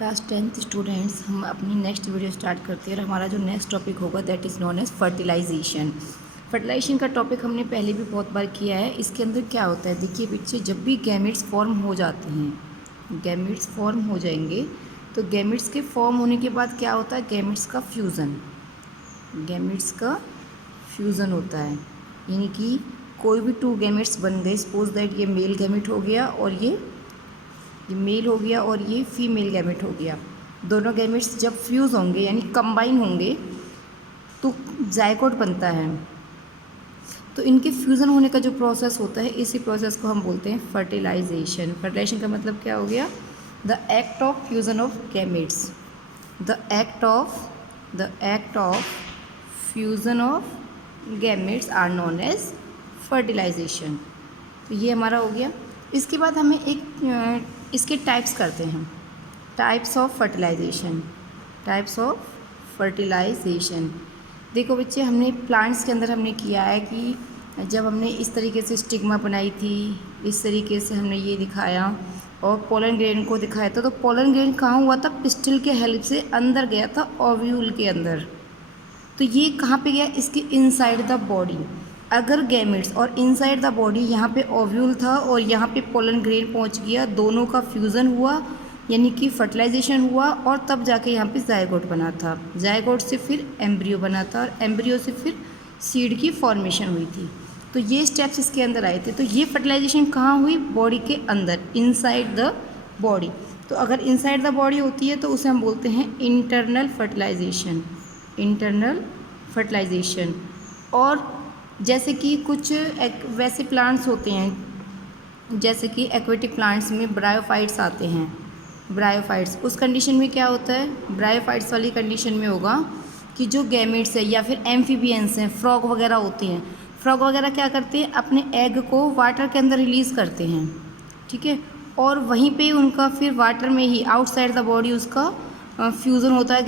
Class 10th students, हम अपनी next video start करते हैं और हमारा जो नेक्स्ट टॉपिक होगा that is known as fertilisation. Fertilisation का टॉपिक हमने पहले भी बहुत बार किया है। इसके अंदर क्या होता है, देखिए बच्चे, जब भी गैमेट्स फॉर्म हो जाते हैं, गैमेट्स फॉर्म हो जाएंगे तो गैमेट्स के फॉर्म होने के बाद क्या होता है, गैमेट्स का फ्यूज़न, गैमेट्स का फ्यूज़न होता है। यानी कि कोई भी टू गैमेट्स बन गए, सपोज दैट ये मेल गैमेट हो गया और ये मेल हो गया और ये फीमेल गैमेट हो गया। दोनों गैमेट्स जब फ्यूज़ होंगे यानी कंबाइन होंगे तो जायगोट बनता है। तो इनके फ्यूज़न होने का जो प्रोसेस होता है, इसी प्रोसेस को हम बोलते हैं फर्टिलाइजेशन। फर्टिलाइजेशन का मतलब क्या हो गया, the act of fusion of gametes, the act of fusion of gametes are known as fertilisation. तो ये हमारा हो गया। इसके बाद हमें एक इसके टाइप्स करते हैं, types of fertilisation, types of fertilisation. देखो बच्चे, हमने प्लांट्स के अंदर हमने किया है कि जब हमने इस तरीके से स्टिग्मा बनाई थी, इस तरीके से हमने ये दिखाया और पोलन ग्रेन को दिखाया था। तो पोलन ग्रेन कहाँ हुआ था, पिस्टिल के हेल्प से अंदर गया था ओव्यूल के अंदर। तो ये कहाँ पे गया, इसके इनसाइड द बॉडी। अगर गैमेट्स और इनसाइड द बॉडी, यहाँ पे ओव्यूल था और यहाँ पे पोलन ग्रेन पहुँच गया, दोनों का फ्यूज़न हुआ यानी कि फर्टिलाइजेशन हुआ और तब जाके यहाँ पे जायगोट बना था। जायगोट से फिर एम्ब्रियो बना था और एम्ब्रियो से फिर सीड की फॉर्मेशन हुई थी। तो ये स्टेप्स इसके अंदर आए थे। तो ये फर्टिलाइजेशन कहाँ हुई, बॉडी के अंदर, इनसाइड द बॉडी। तो अगर इनसाइड द बॉडी होती है तो उसे हम बोलते हैं इंटरनल फर्टिलाइजेशन, इंटरनल फर्टिलाइजेशन। और जैसे कि कुछ वैसे प्लांट्स होते हैं, जैसे कि एक्वेटिक प्लांट्स में ब्रायोफाइट्स आते हैं। ब्रायोफाइट्स, उस कंडीशन में क्या होता है, ब्रायोफाइट्स वाली कंडीशन में होगा कि जो गैमेट्स है या फिर एम्फीबियंस हैं, फ्रॉग वगैरह होते हैं, फ्रॉग वगैरह क्या करते हैं, अपने एग को वाटर के अंदर रिलीज़ करते हैं, ठीक है। और वहीं पे उनका फिर वाटर में ही आउटसाइड द बॉडी उसका फ्यूज़न होता है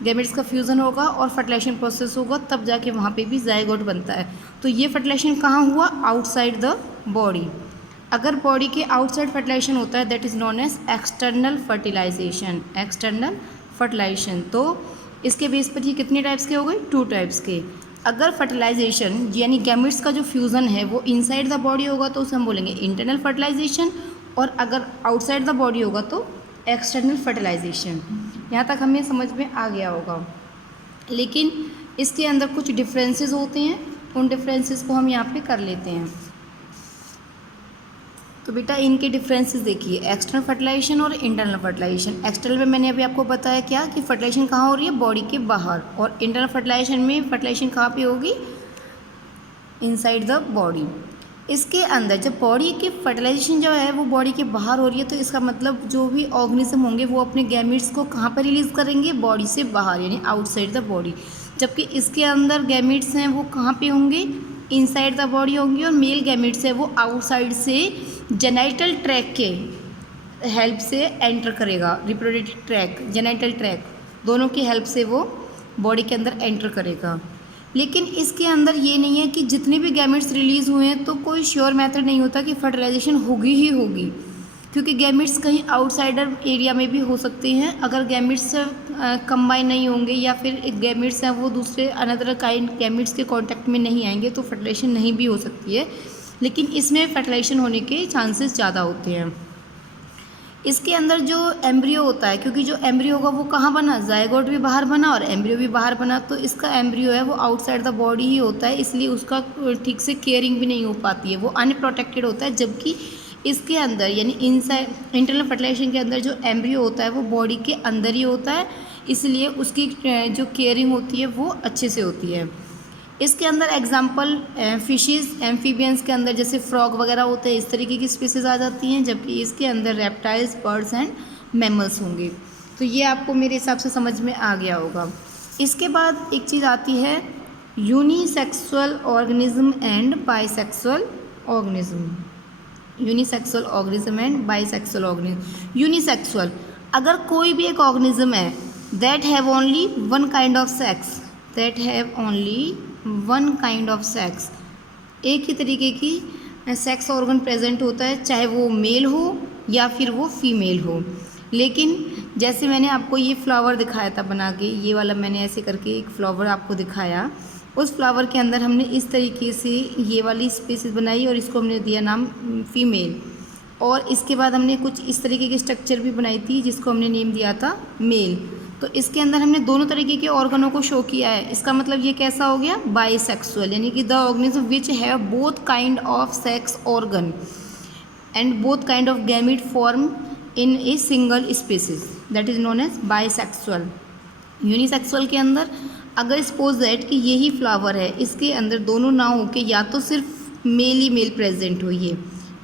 गैमेट्स का फ्यूज़न होगा और फर्टिलाइजेशन प्रोसेस होगा, तब जाके वहाँ पे भी जायगोट बनता है। तो ये फर्टिलाइजेशन कहाँ हुआ, आउटसाइड द बॉडी। अगर बॉडी के आउटसाइड फर्टिलाइजेशन होता है that is known as external fertilisation, external fertilisation. तो इसके बेस पर ये कितने टाइप्स के हो गए, 2 टाइप्स के। अगर फर्टिलाइजेशन यानी गैमेट्स का जो फ्यूज़न है वो इनसाइड द बॉडी होगा तो उसे हम बोलेंगे इंटरनल फर्टिलाइजेशन, और अगर आउटसाइड द बॉडी होगा तो एक्सटर्नल फर्टिलाइजेशन। यहाँ तक हमें समझ में आ गया होगा। लेकिन इसके अंदर कुछ डिफरेंसेस होते हैं, उन डिफरेंसेस को हम यहाँ पे कर लेते हैं। तो बेटा इनके डिफरेंसेस देखिए, एक्सटर्नल फर्टिलाइजेशन और इंटरनल फर्टिलाइजेशन। एक्सटर्नल में मैंने अभी आपको बताया क्या कि फर्टिलाइजेशन कहाँ हो रही है, बॉडी के बाहर, और इंटरनल फर्टिलाइजेशन में फर्टिलाइजेशन कहाँ पे होगी, इनसाइड द बॉडी। इसके अंदर जब बॉडी की फर्टिलाइजेशन जो है वो बॉडी के बाहर हो रही है तो इसका मतलब जो भी ऑर्गेनिज्म होंगे वो अपने गैमेट्स को कहाँ पर रिलीज़ करेंगे, बॉडी से बाहर यानी आउटसाइड द बॉडी। जबकि इसके अंदर गैमेट्स हैं वो कहाँ पे होंगे, इनसाइड द बॉडी होंगे, और मेल गैमेट्स है वो आउटसाइड से जेनाइटल ट्रैक के हेल्प से एंटर करेगा, रिप्रोडक्टिव ट्रैक, जेनाइटल ट्रैक, दोनों की हेल्प से वो बॉडी के अंदर एंटर करेगा। लेकिन इसके अंदर ये नहीं है कि जितने भी गैमेट्स रिलीज़ हुए हैं तो कोई श्योर मेथड नहीं होता कि फर्टिलाइजेशन होगी ही होगी, क्योंकि गैमेट्स कहीं आउटसाइडर एरिया में भी हो सकते हैं। अगर गैमेट्स कंबाइन नहीं होंगे या फिर गैमेट्स हैं वो दूसरे अनदर काइंड गैमेट्स के कांटेक्ट में नहीं आएंगे तो फर्टिलाइजेशन नहीं भी हो सकती है। लेकिन इसमें फर्टिलाइजेशन होने के चांसेस ज़्यादा होते हैं। इसके अंदर जो एम्ब्रियो होता है, क्योंकि जो एम्ब्रियो होगा वो कहाँ बना, जायगोट भी बाहर बना और एम्ब्रियो भी बाहर बना, तो इसका एम्ब्रियो है वो आउटसाइड द बॉडी ही होता है, इसलिए उसका ठीक से केयरिंग भी नहीं हो पाती है, वो अनप्रोटेक्टेड होता है। जबकि इसके अंदर यानी इनसाइड इंटरनल फर्टिलाइजेशन के अंदर जो एम्ब्रियो होता है वो बॉडी के अंदर ही होता है, इसलिए उसकी जो केयरिंग होती है वो अच्छे से होती है। इसके अंदर एग्जाम्पल फिशेस, एम्फीबियंस के अंदर जैसे फ्रॉग वगैरह होते हैं, इस तरीके की स्पीसीज आ जाती हैं, जबकि इसके अंदर रेप्टाइल्स, बर्ड्स एंड मैमल्स होंगे। तो ये आपको मेरे हिसाब से समझ में आ गया होगा। इसके बाद एक चीज़ आती है unisexual organism and bisexual organism, unisexual organism and bisexual organism. Unisexual, अगर कोई भी एक ऑर्गेनिज्म है that have only one kind of sex, that have only one kind of sex, एक ही तरीके की सेक्स ऑर्गन प्रेजेंट होता है, चाहे वो मेल हो या फिर वो फीमेल हो। लेकिन जैसे मैंने आपको ये फ्लावर दिखाया था बना के, ये वाला मैंने ऐसे करके एक फ्लावर आपको दिखाया, उस फ्लावर के अंदर हमने इस तरीके से ये वाली स्पीसीज बनाई और इसको हमने दिया नाम फीमेल। और इसके बाद हमने कुछ इस तरीके की स्ट्रक्चर भी बनाई थी जिसको हमने नेम दिया था मेल। तो इसके अंदर हमने दोनों तरीके के ऑर्गनों को शो किया है। इसका मतलब ये कैसा हो गया, बाइसेक्सुअल, यानी कि the organism which have both kind of sex organ and both kind of gamete form in a single species, that is known as bisexual. Unisexual के अंदर अगर सपोज दैट कि यही फ्लावर है, इसके अंदर दोनों ना हो के या तो सिर्फ मेल ही मेल प्रेजेंट हो ये,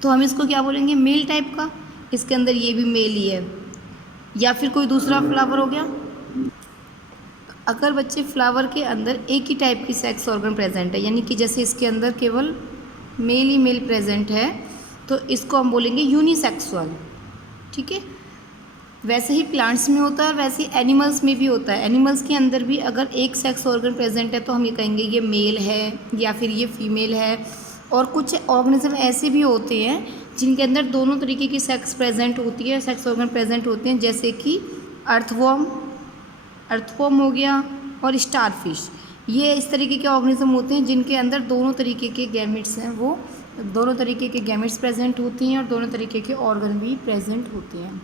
तो हम इसको क्या बोलेंगे, मेल टाइप का। इसके अंदर ये भी मेल ही है। या फिर कोई दूसरा फ्लावर हो गया, अगर बच्चे फ्लावर के अंदर एक ही टाइप की सेक्स ऑर्गन प्रेजेंट है, यानी कि जैसे इसके अंदर केवल मेल ही मेल प्रेजेंट है, तो इसको हम बोलेंगे यूनिसेक्सुअल। ठीक है, वैसे ही प्लांट्स में होता है और वैसे ही एनिमल्स में भी होता है। एनिमल्स के अंदर भी अगर एक सेक्स ऑर्गन प्रेजेंट है तो हम ये कहेंगे ये मेल है या फिर ये फीमेल है। और कुछ ऑर्गेनिज्म ऐसे भी होते हैं जिनके अंदर दोनों तरीके की सेक्स प्रेजेंट होती है, सेक्स ऑर्गन प्रेजेंट होते हैं, जैसे कि अर्थवॉर्म हो गया और स्टारफिश। ये इस तरीके के ऑर्गेनिज्म होते हैं जिनके अंदर दोनों तरीके के गैमेट्स हैं, वो दोनों तरीके के गैमेट्स प्रेजेंट होती हैं और दोनों तरीके के ऑर्गन भी प्रेजेंट होते हैं।